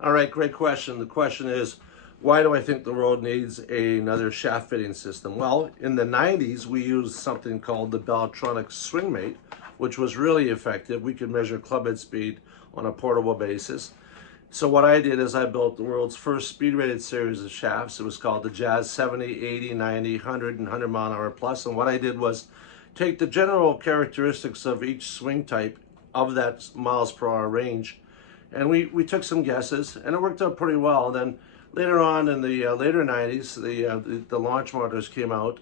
All right, great question. The question is, why do I think the world needs another shaft fitting system? Well, in the 90s, we used something called the BodiTrak SwingMate, which was really effective. We could measure club head speed on a portable basis. So what I did is I built the world's first speed-rated series of shafts. It was called the Jazz 70, 80, 90, 100, and 100 mile an hour plus. And what I did was take the general characteristics of each swing type of that miles per hour range, and we took some guesses, and it worked out pretty well. And then later on in the later 90s, the launch motors came out,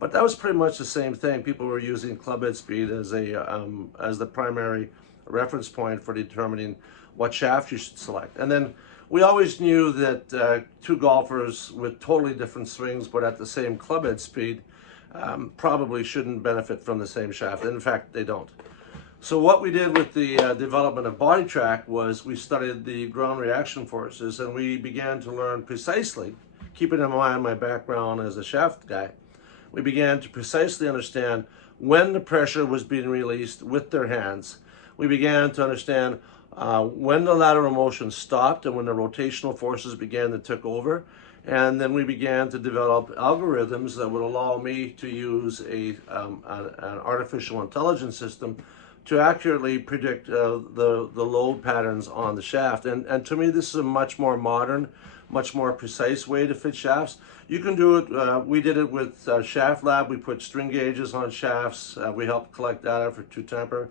but that was pretty much the same thing. People were using club head speed as the primary reference point for determining what shaft you should select. And then we always knew that two golfers with totally different swings but at the same club head speed probably shouldn't benefit from the same shaft. In fact, they don't. So what we did with the development of BodiTrak was we studied the ground reaction forces, and we began to learn precisely, keeping in mind my background as a shaft guy, we began to precisely understand when the pressure was being released with their hands. We began to understand when the lateral motion stopped and when the rotational forces began to take over. And then we began to develop algorithms that would allow me to use an artificial intelligence system to accurately predict the load patterns on the shaft. And to me, this is a much more modern, much more precise way to fit shafts. You can do it, we did it with Shaft Lab. We put string gauges on shafts. We helped collect data for Two Temper.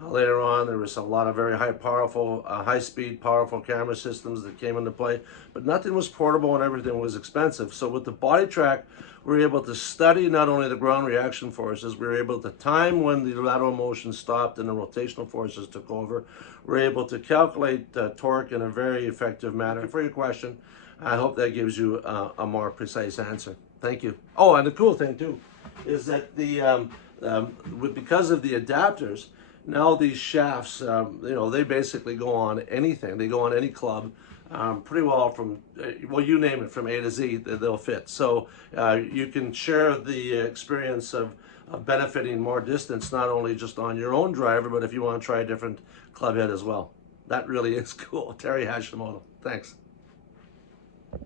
Later on, there was a lot of very high-speed, powerful camera systems that came into play, but nothing was portable and everything was expensive. So with the BodiTrak, we were able to study not only the ground reaction forces, we were able to time when the lateral motion stopped and the rotational forces took over. We were able to calculate torque in a very effective manner. For your question, I hope that gives you a more precise answer. Thank you. Oh, and the cool thing too is that because of the adapters, now these shafts, they basically go on anything. They go on any club, pretty well from, well, you name it, from A to Z, they'll fit. So you can share the experience of benefiting more distance, not only just on your own driver, but if you want to try a different club head as well. That really is cool. Terry Hashimoto, thanks.